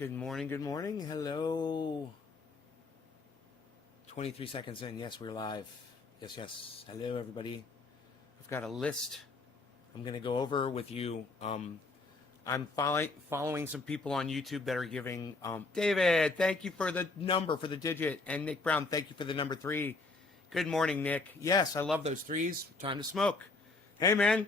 Good morning, good morning. Hello. 23 seconds in. Yes, we're live. Yes, yes. Hello, everybody. I've got a list I'm going to go over with you. I'm following some people on YouTube that are giving... David, thank you for the number, for the digit. And Nick Brown, thank you for the number 3. Good morning, Nick. Yes, I love those 3s. Time to smoke. Hey, man.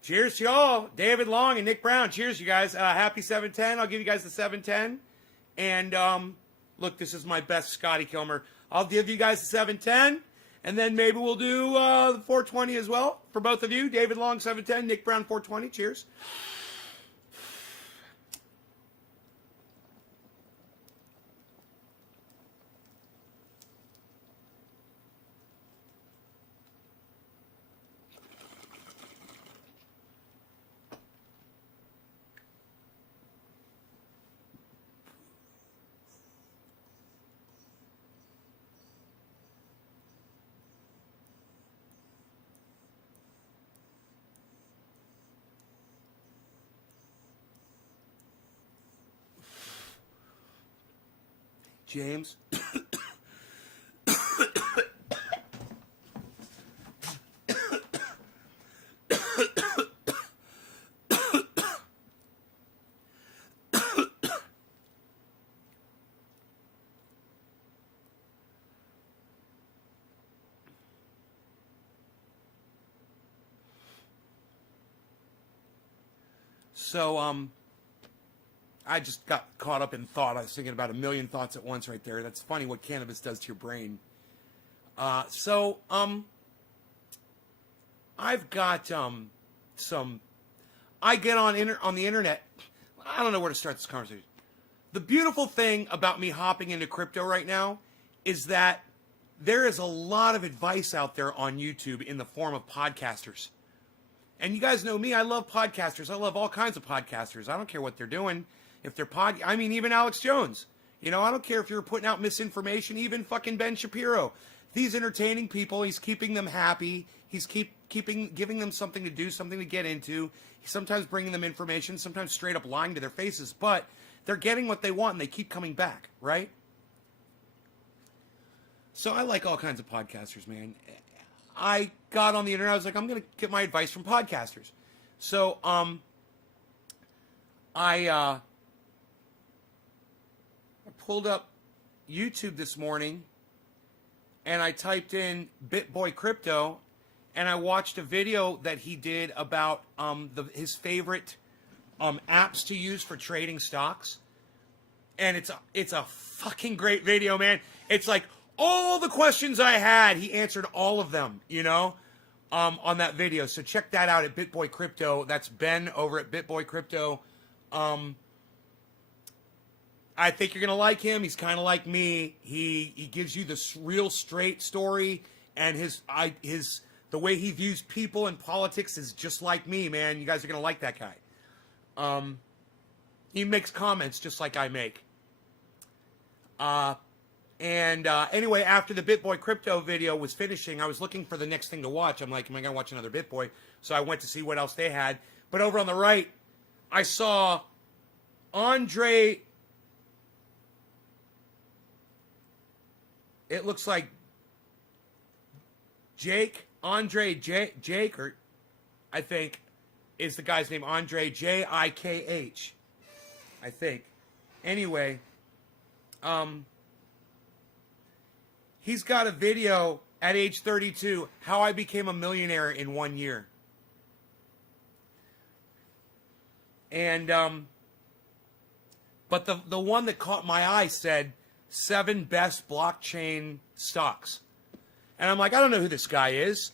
Cheers to y'all. David Long and Nick Brown. Cheers, you guys. Happy 710. I'll give you guys the 710. And look, this is my best Scotty Kilmer. I'll give you guys the 710. And then maybe we'll do the 420 as well for both of you. David Long, 710. Nick Brown, 420. Cheers. James. So, I just got caught up in thought. I was thinking about a million thoughts at once right there. That's funny what cannabis does to your brain. I've got some... I get on the internet. I don't know where to start this conversation. The beautiful thing about me hopping into crypto right now is that there is a lot of advice out there on YouTube in the form of podcasters. And you guys know me, I love podcasters. I love all kinds of podcasters. I don't care what they're doing. If they're even Alex Jones. You know, I don't care if you're putting out misinformation, even fucking Ben Shapiro. These entertaining people, he's keeping them happy. He's giving them something to do, something to get into. He's sometimes bringing them information, sometimes straight up lying to their faces. But they're getting what they want and they keep coming back, right? So I like all kinds of podcasters, man. I got on the internet. I was like, I'm going to get my advice from podcasters. So, I pulled up YouTube this morning, and I typed in BitBoy Crypto, and I watched a video that he did about his favorite apps to use for trading stocks. And it's a fucking great video, man. It's like, all the questions I had, he answered all of them, you know, on that video. So check that out at BitBoy Crypto. That's Ben over at BitBoy Crypto. I think you're going to like him. He's kind of like me. He gives you this real straight story, and the way he views people and politics is just like me, man. You guys are going to like that guy. He makes comments just like I make. Anyway, after the BitBoy Crypto video was finishing, I was looking for the next thing to watch. I'm like, am I going to watch another BitBoy? So I went to see what else they had. But over on the right, I saw Andrei. It looks like Andrei Jake, or I think is the guy's name. Andrei, Jikh, I think. Anyway, he's got a video at age 32, how I became a millionaire in 1 year. And, but the one that caught my eye said, 7 best blockchain stocks. And I'm like, I don't know who this guy is.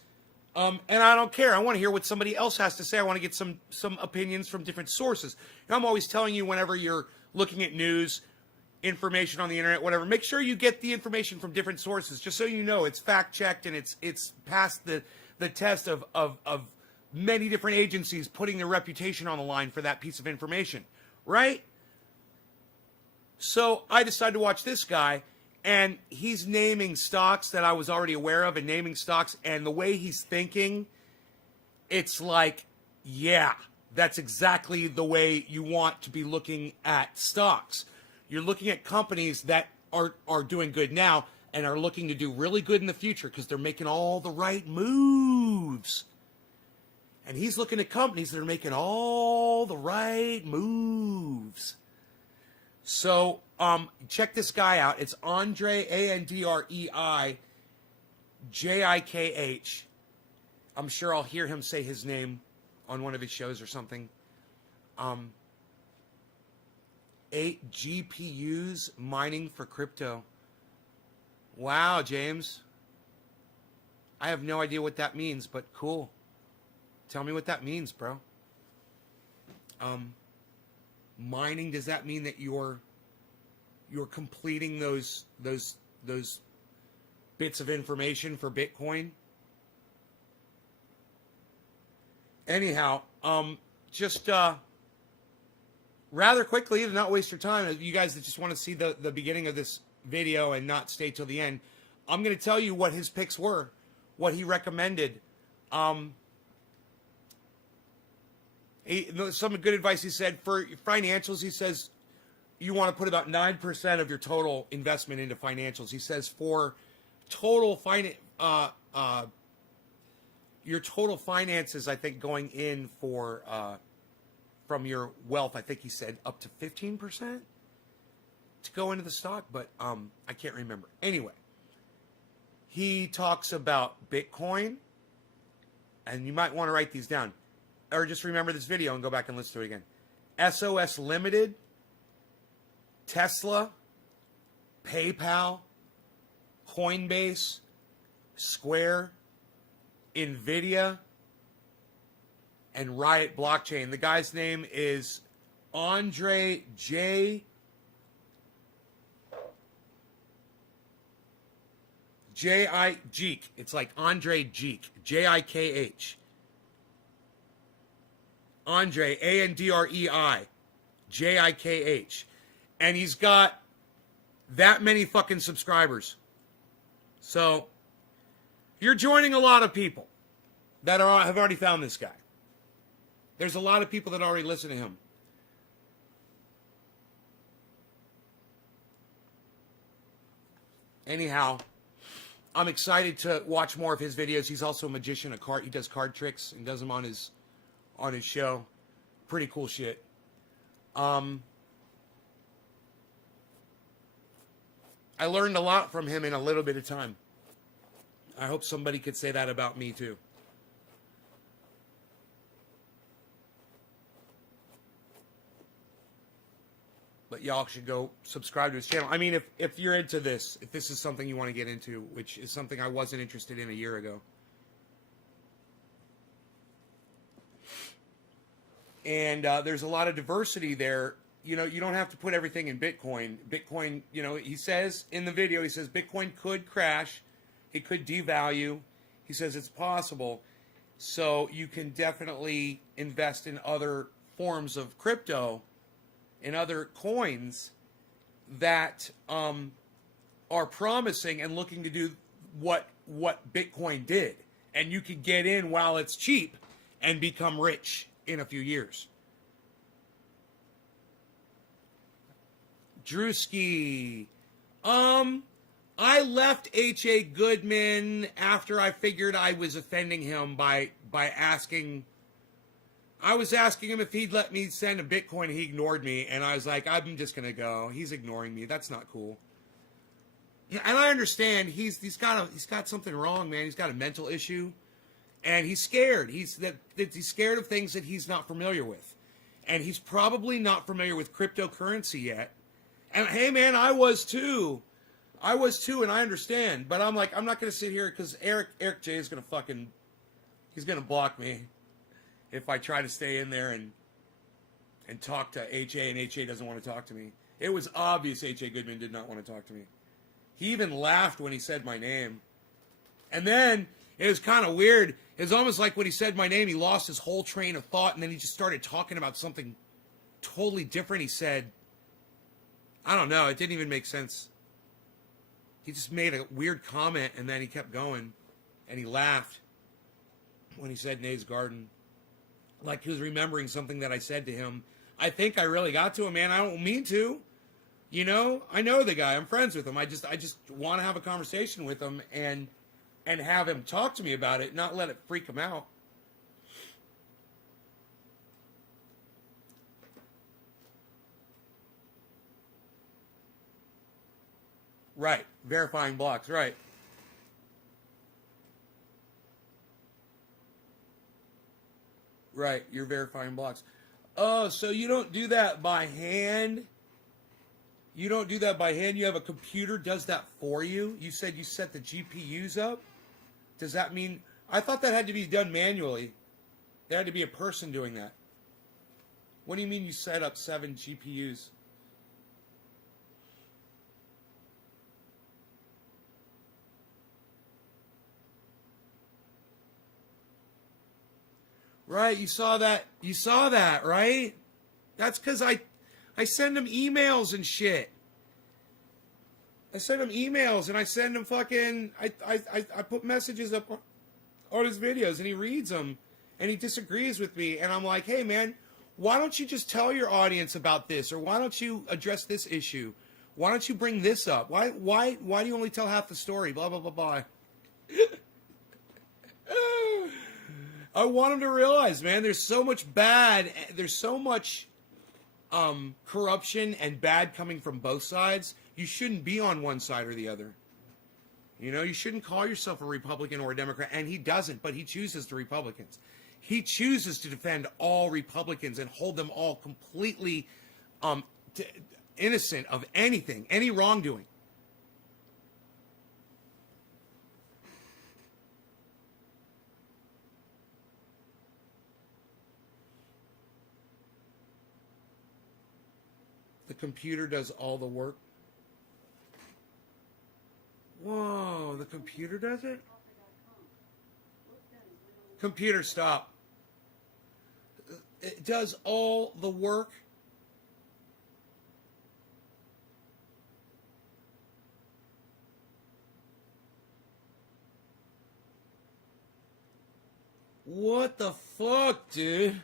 And I don't care. I want to hear what somebody else has to say. I want to get some opinions from different sources. And I'm always telling you, whenever you're looking at news, information on the internet, whatever, make sure you get the information from different sources, just so you know it's fact-checked and it's passed the test of many different agencies putting their reputation on the line for that piece of information, right? So I decided to watch this guy, and he's naming stocks that I was already aware of and naming stocks, and the way he's thinking, it's like, yeah, that's exactly the way you want to be looking at stocks. You're looking at companies that are doing good now and are looking to do really good in the future because they're making all the right moves. And he's looking at companies that are making all the right moves. So check this guy out. It's Andrei, Andrei Jikh. I'm sure I'll hear him say his name on one of his shows or something. 8 GPUs mining for crypto. Wow, James. I have no idea what that means, but cool. Tell me what that means, bro. Mining, does that mean that you're completing those bits of information for Bitcoin? Anyhow, just rather quickly, to not waste your time, you guys that just want to see the beginning of this video and not stay till the end, I'm going to tell you what his picks were, what he recommended. Some good advice he said for financials. He says you want to put about 9% of your total investment into financials. He says for total your total finances, I think going in for from your wealth, I think he said up to 15% to go into the stock, but I can't remember. Anyway, he talks about Bitcoin, and you might want to write these down, or just remember this video and go back and listen to it again. SOS Limited, Tesla, PayPal, Coinbase, Square, NVIDIA, and Riot Blockchain. The guy's name is Andrei Jikh. It's like Andrei Jikh. Jikh. Andrei, Andrei Jikh. And he's got that many fucking subscribers. So you're joining a lot of people that have already found this guy. There's a lot of people that already listen to him. Anyhow, I'm excited to watch more of his videos. He's also a magician, he does card tricks and does them on his show. Pretty cool shit. I learned a lot from him in a little bit of time. I hope somebody could say that about me too. But y'all should go subscribe to his channel. I mean, if you're into this, if this is something you want to get into, which is something I wasn't interested in a year ago. And there's a lot of diversity there. You know, you don't have to put everything in Bitcoin. Bitcoin, you know, he says in the video, he says Bitcoin could crash. It could devalue. He says it's possible. So you can definitely invest in other forms of crypto, in other coins that are promising and looking to do what Bitcoin did. And you could get in while it's cheap and become rich in a few years. Drewski. I left H.A. Goodman after I figured I was offending him by asking. I was asking him if he'd let me send a Bitcoin, and he ignored me, and I was like, I'm just gonna go. He's ignoring me. That's not cool. Yeah, and I understand he's got something wrong, man. He's got a mental issue, and he's scared. He's scared of things that he's not familiar with, and he's probably not familiar with cryptocurrency yet. And hey, man, I was too, and I understand. But I'm like, I'm not gonna sit here because Eric J is gonna he's gonna block me if I try to stay in there and talk to H.A. and H.A. doesn't want to talk to me. It was obvious H.A. Goodman did not want to talk to me. He even laughed when he said my name. And then it was kind of weird. It was almost like when he said my name, he lost his whole train of thought, and then he just started talking about something totally different. He said, I don't know, it didn't even make sense. He just made a weird comment, and then he kept going, and he laughed when he said Nate's Garden. Like he was remembering something that I said to him. I think I really got to him, man. I don't mean to. You know, I know the guy. I'm friends with him. I just want to have a conversation with him and have him talk to me about it, not let it freak him out. Right. Verifying blocks. Right. Right. You're verifying blocks. Oh, so you don't do that by hand? You don't do that by hand. You have a computer does that for you. You said you set the GPUs up. Does that mean? I thought that had to be done manually. There had to be a person doing that. What do you mean you set up 7 GPUs? Right, you saw that. You saw that, right? That's because I send him emails and shit. I send him emails and I send him fucking. I put messages up on his videos and he reads them and he disagrees with me and I'm like, hey man, why don't you just tell your audience about this, or why don't you address this issue? Why don't you bring this up? Why do you only tell half the story? Blah blah blah blah. I want him to realize, man, there's so much bad. There's so much corruption and bad coming from both sides. You shouldn't be on one side or the other. You know, you shouldn't call yourself a Republican or a Democrat, and he doesn't, but he chooses the Republicans. He chooses to defend all Republicans and hold them all completely innocent of anything, any wrongdoing. The computer does all the work. Whoa, the computer does it? Computer, stop. It does all the work. What the fuck, dude?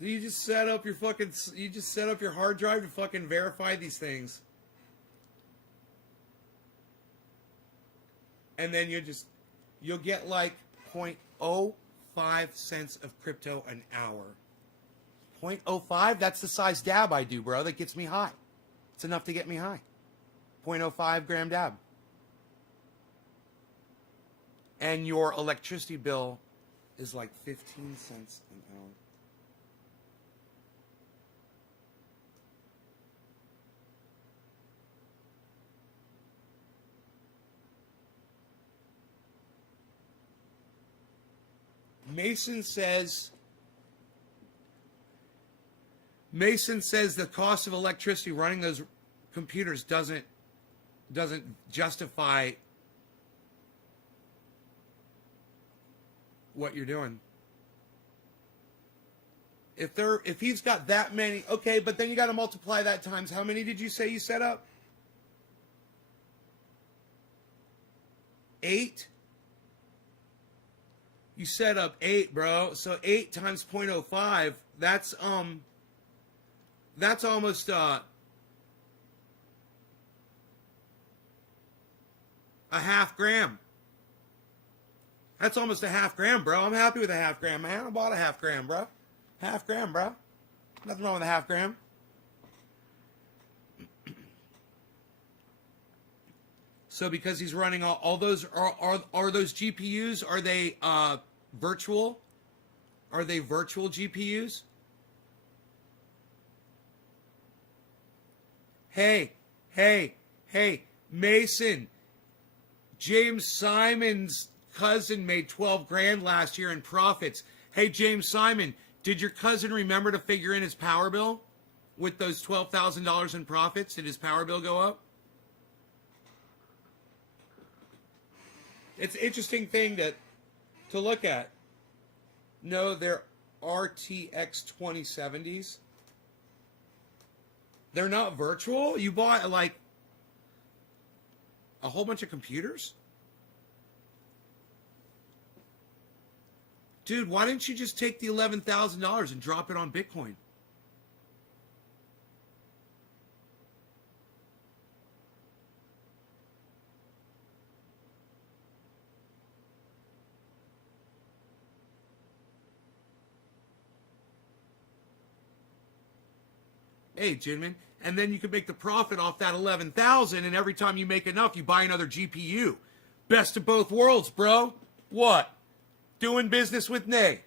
You just set up your fucking. You just set up your hard drive to fucking verify these things, and then you'll get like 0.05 cents of crypto an hour. 0.05. That's the size dab I do, bro. That gets me high. It's enough to get me high. 0.05 gram dab. And your electricity bill is like 15 cents an hour. Mason says the cost of electricity running those computers doesn't justify what you're doing. If he's got that many, okay, but then you got to multiply that times how many did you say you set up? 8? You set up 8, bro. So 8 times 0.05, that's almost a half gram. That's almost a half gram, bro. I'm happy with a half gram, man. I bought a half gram, bro. Half gram, bro. Nothing wrong with a half gram. So because he's running all those, are those GPUs, are they virtual? Are they virtual GPUs? Hey, Mason. James Simon's cousin made 12 grand last year in profits. Hey, James Simon, did your cousin remember to figure in his power bill with those $12,000 in profits? Did his power bill go up? It's an interesting thing to look at. No, they're RTX 2070s. They're not virtual. You bought like a whole bunch of computers? Dude, why didn't you just take the $11,000 and drop it on Bitcoin? Hey, Jinmin, and then you can make the profit off that 11,000, and every time you make enough, you buy another GPU. Best of both worlds, bro. What? Doing business with Nay.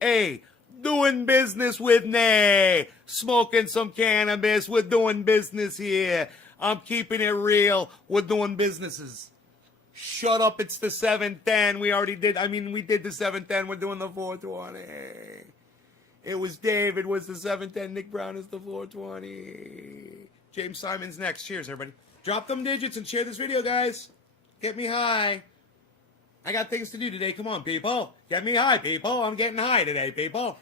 Hey, doing business with Nay. Smoking some cannabis. We're doing business here. I'm keeping it real. We're doing businesses. Shut up, it's the 710. We already did. We did the 710. We're doing the 420. It was Dave. It was the 710. Nick Brown is the 420. James Simon's next. Cheers, everybody. Drop them digits and share this video, guys. Get me high. I got things to do today. Come on, people. Get me high, people. I'm getting high today, people.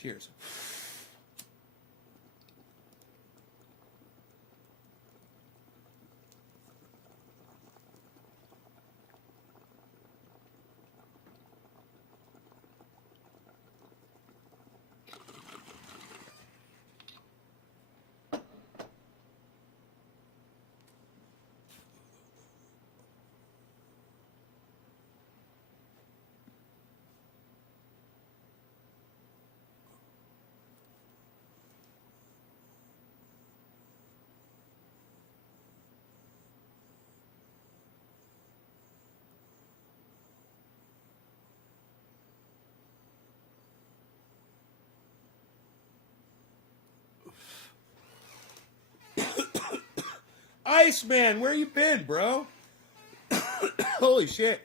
Cheers. Iceman, where you been, bro? Holy shit.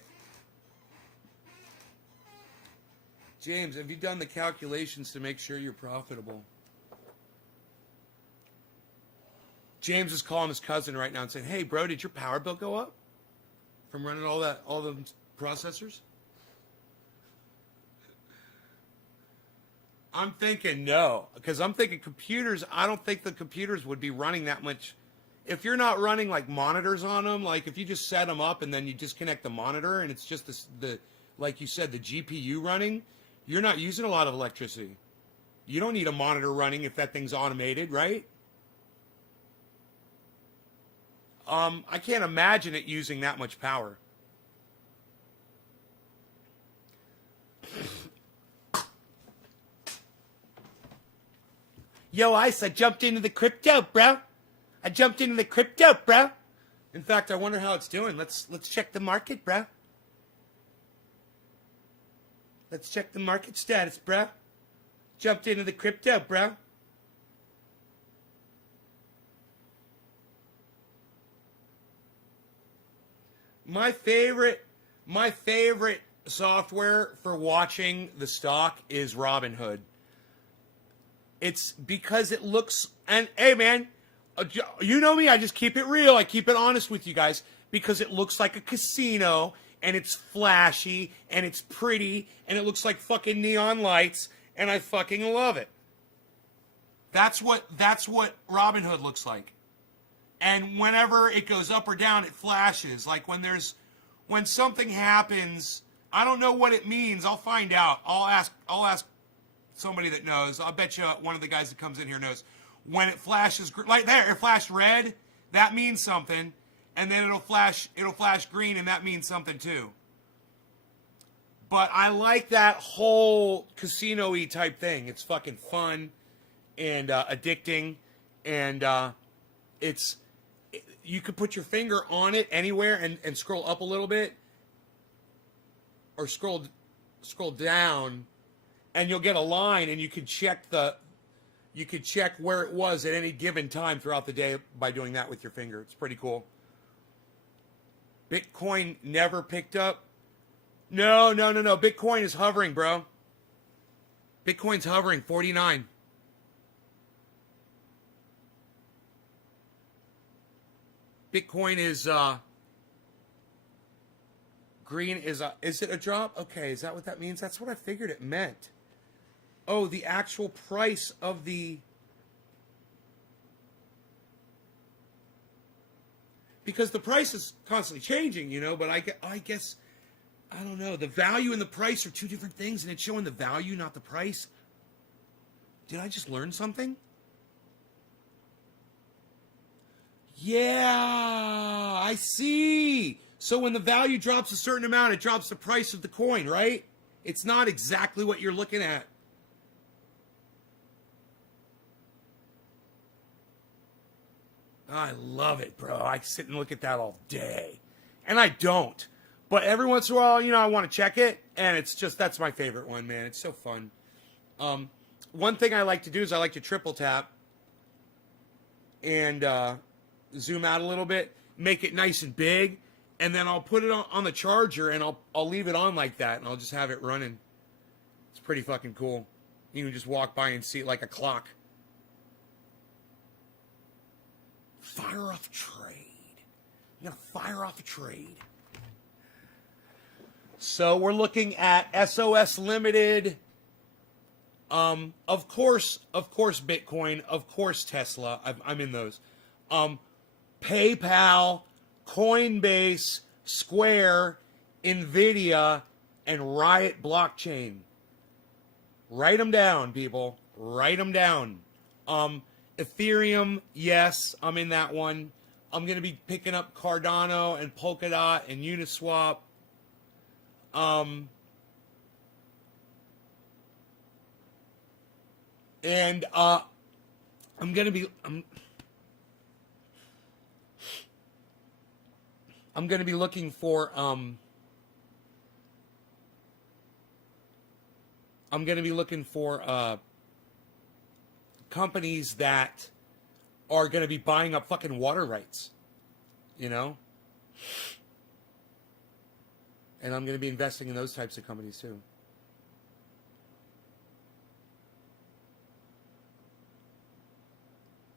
James, have you done the calculations to make sure you're profitable? James is calling his cousin right now and saying, hey, bro, did your power bill go up from running all the processors? I'm thinking no, because I'm thinking computers, I don't think the computers would be running that much. If you're not running like monitors on them, like if you just set them up and then you disconnect the monitor and it's just the like you said, the GPU running, you're not using a lot of electricity. You don't need a monitor running if that thing's automated, right? I can't imagine it using that much power. Yo, Ice, I jumped into the crypto, bro. In fact, I wonder how it's doing. Let's check the market, bro. Let's check the market status, bro. Jumped into the crypto, bro. My favorite software for watching the stock is Robinhood. It's because it looks, and hey man, you know me, I just keep it real. I keep it honest with you guys because it looks like a casino and it's flashy and it's pretty and it looks like fucking neon lights and I fucking love it. That's what Robinhood looks like. And whenever it goes up or down, it flashes. Like when something happens, I don't know what it means. I'll find out. I'll ask somebody that knows. I'll bet you one of the guys that comes in here knows. When it flashes, like there, it flashed red, that means something. And then it'll flash green, and that means something too. But I like that whole casino-y type thing. It's fucking fun and addicting, and you could put your finger on it anywhere and scroll up a little bit, or scroll down, and you'll get a line, and you could check where it was at any given time throughout the day by doing that with your finger. It's pretty cool. Bitcoin never picked up. No. Bitcoin is hovering, bro. Bitcoin's hovering, 49. Bitcoin is green is it a drop? Okay, is that what that means? That's what I figured it meant. Oh, the actual price of because the price is constantly changing, but I guess I don't know. The value and the price are two different things, and it's showing the value, not the price. Did I just learn something? Yeah, I see. So when the value drops a certain amount, it drops the price of the coin, right? It's not exactly what you're looking at. I love it, bro. I sit and look at that all day. And I don't. But every once in a while, I want to check it. And it's just, that's my favorite one, man. It's so fun. One thing I like to do is I like to triple tap and zoom out a little bit, make it nice and big, and then I'll put it on the charger and I'll leave it on like that and I'll just have it running. It's pretty fucking cool. You can just walk by and see it like a clock. Fire off trade. I'm going to fire off a trade. So we're looking at SOS Limited. Of course, Bitcoin. Of course, Tesla. I'm in those. PayPal, Coinbase, Square, Nvidia, and Riot Blockchain. Write them down, people. Write them down. Ethereum, yes, I'm in that one. I'm going to be picking up Cardano and Polkadot and Uniswap. And I'm going to be looking for companies that are going to be buying up fucking water rights, And I'm going to be investing in those types of companies too.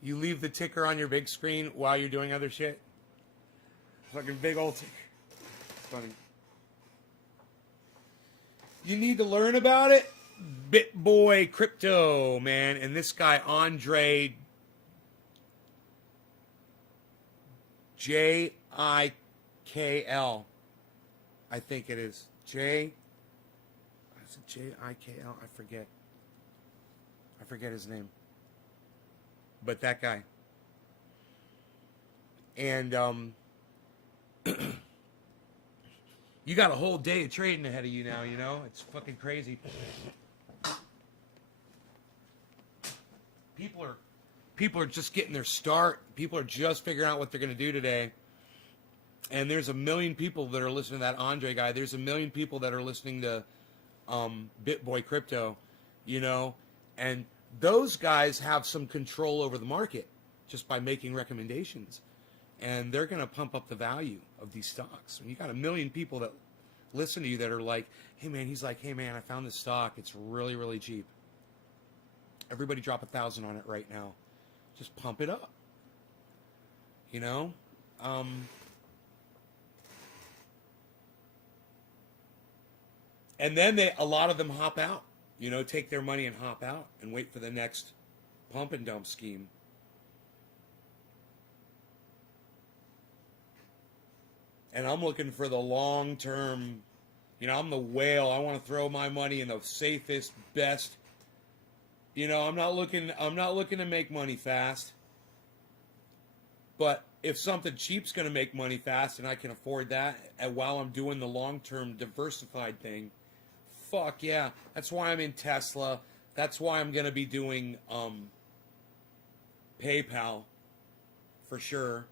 You leave the ticker on your big screen while you're doing other shit. Fucking big old ticker. It's funny. You need to learn about it? BitBoy Crypto, man. And this guy, Andrei, Jikl, I think it is. Is it Jikl? I forget. I forget his name. But that guy. And you got a whole day of trading ahead of you now, It's fucking crazy. People are just getting their start. People are just figuring out what they're going to do today. And there's a million people that are listening to that Andrei guy. There's a million people that are listening to BitBoy Crypto, And those guys have some control over the market just by making recommendations. And they're going to pump up the value of these stocks. And you got a million people that listen to you that are like, hey, man, he's like, hey, man, I found this stock. It's really, really cheap. Everybody drop 1,000 on it right now. Just pump it up. And then a lot of them hop out. Take their money and hop out and wait for the next pump and dump scheme. And I'm looking for the long term. I'm the whale. I want to throw my money in the safest, best. I'm not looking to make money fast. But if something cheap's going to make money fast and I can afford that, and while I'm doing the long term diversified thing, fuck yeah. That's why I'm in Tesla. That's why I'm going to be doing PayPal for sure.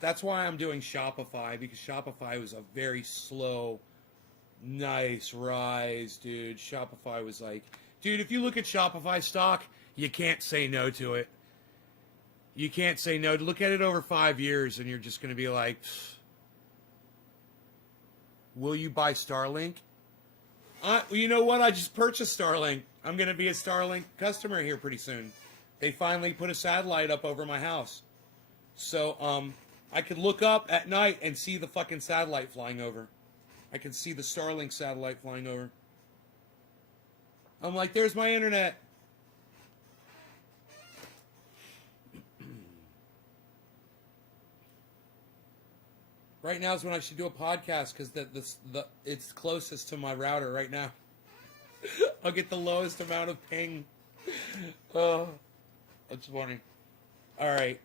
That's why I'm doing Shopify, because Shopify was a very slow, nice rise, dude. Shopify was like, dude, if you look at Shopify stock, you can't say no to it. You can't say no. Look at it over 5 years, and you're just going to be like, will you buy Starlink? You know what? I just purchased Starlink. I'm going to be a Starlink customer here pretty soon. They finally put a satellite up over my house. So I could look up at night and see the fucking satellite flying over. I can see the Starlink satellite flying over. I'm like, there's my internet. Right now is when I should do a podcast because it's closest to my router right now. I'll get the lowest amount of ping. Oh, that's funny. All right.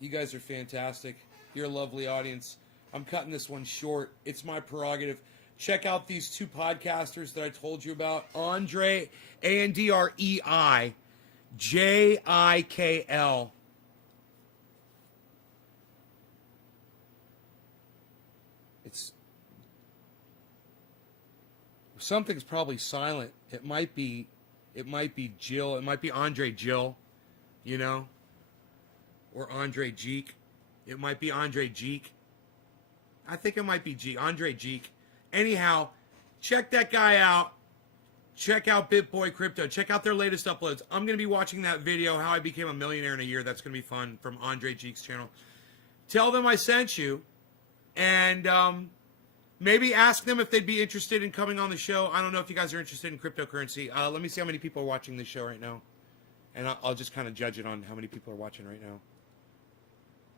You guys are fantastic. You're a lovely audience. I'm cutting this one short. It's my prerogative. Check out these two podcasters that I told you about. Andrei, Andrei Jikl. It's something's probably silent. It might be Jill. It might be Andrei Jill, you know, or Andrei Jeek. It might be Andrei Jeek. I think it might be Andrei Jeek. Anyhow, check that guy out. Check out BitBoy Crypto. Check out their latest uploads. I'm going to be watching that video, How I Became a Millionaire in a Year. That's going to be fun, from Andrei Jeek's channel. Tell them I sent you. And maybe ask them if they'd be interested in coming on the show. I don't know if you guys are interested in cryptocurrency. Let me see how many people are watching this show right now. And I'll just kind of judge it on how many people are watching right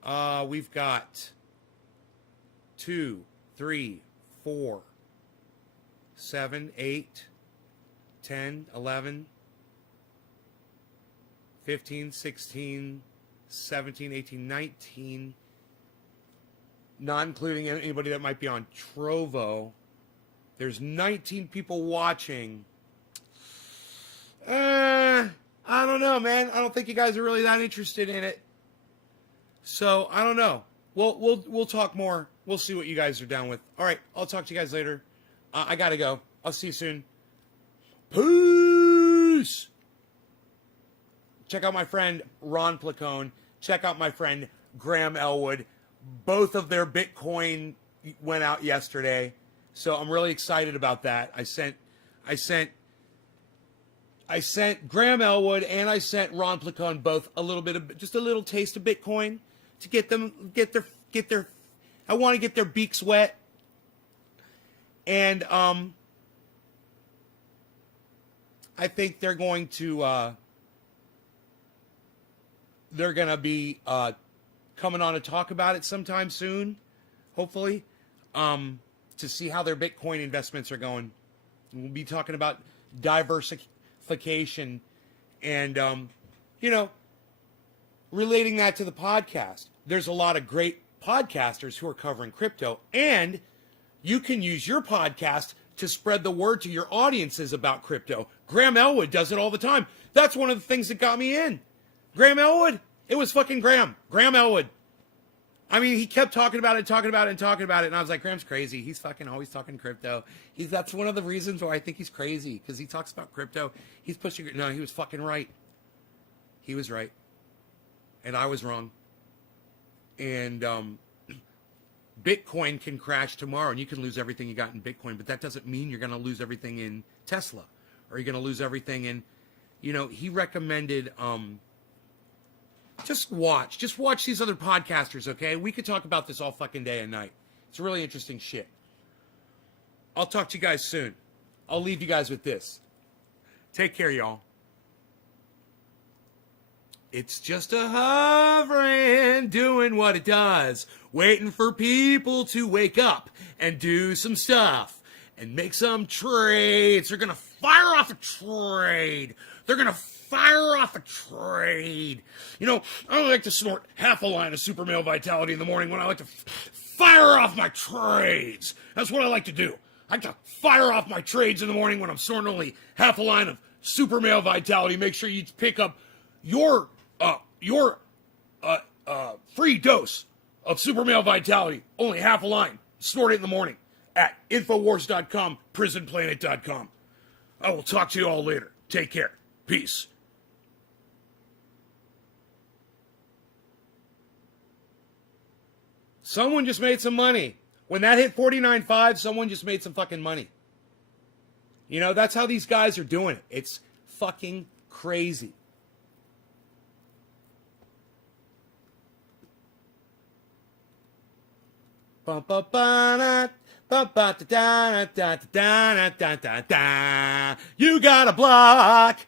now. We've got 2, 3, 4, 7, 8, 10, 11, 15, 16, 17, 18, 19, not including anybody that might be on Trovo. There's 19 people watching. I don't know, man. I don't think you guys are really that interested in it. So, I don't know. We'll talk more. We'll see what you guys are down with. All right, I'll talk to you guys later. I gotta go. I'll see you soon. Peace! Check out my friend Ron Placone. Check out my friend Graham Elwood. Both of their Bitcoin went out yesterday, so I'm really excited about that. I sent Graham Elwood and I sent Ron Placone both a little bit of, just a little taste of Bitcoin to get their I want to get their beaks wet. And I think they're going to be coming on to talk about it sometime soon, hopefully, to see how their Bitcoin investments are going. We'll be talking about diversification and, relating that to the podcast. There's a lot of great podcasters who are covering crypto, and you can use your podcast to spread the word to your audiences about crypto. Graham Elwood does it all the time. That's one of the things that got me in. Graham Elwood. It was fucking Graham Elwood. I mean, he kept talking about it, and I was like, Graham's crazy. He's fucking always talking crypto. That's one of the reasons why I think he's crazy, because he talks about crypto. He's pushing it. No, he was fucking right. He was right. And I was wrong. And Bitcoin can crash tomorrow, and you can lose everything you got in Bitcoin, but that doesn't mean you're going to lose everything in Tesla, or you're going to lose everything in, he recommended... Just watch these other podcasters, okay? We could talk about this all fucking day and night. It's really interesting shit. I'll talk to you guys soon. I'll leave you guys with this. Take care, y'all. It's just a hovering, doing what it does, waiting for people to wake up and do some stuff and make some trades. They're going to fire off a trade. They're going to fire off a trade. I don't like to snort half a line of Super Male Vitality in the morning when I like to fire off my trades. That's what I like to do. I like to fire off my trades in the morning when I'm snorting only half a line of Super Male Vitality. Make sure you pick up your free dose of Super Male Vitality, only half a line. Snort it in the morning at Infowars.com, PrisonPlanet.com. I will talk to you all later. Take care. Peace. Someone just made some money. When that hit 49.5, someone just made some fucking money. That's how these guys are doing it. It's fucking crazy. You gotta block.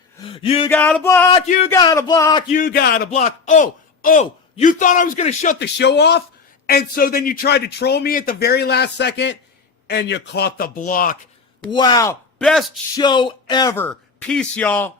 You gotta block. You gotta block. You gotta block. Oh, You thought I was going to shut the show off, and so then you tried to troll me at the very last second, and you caught the block. Wow, best show ever. Peace, y'all.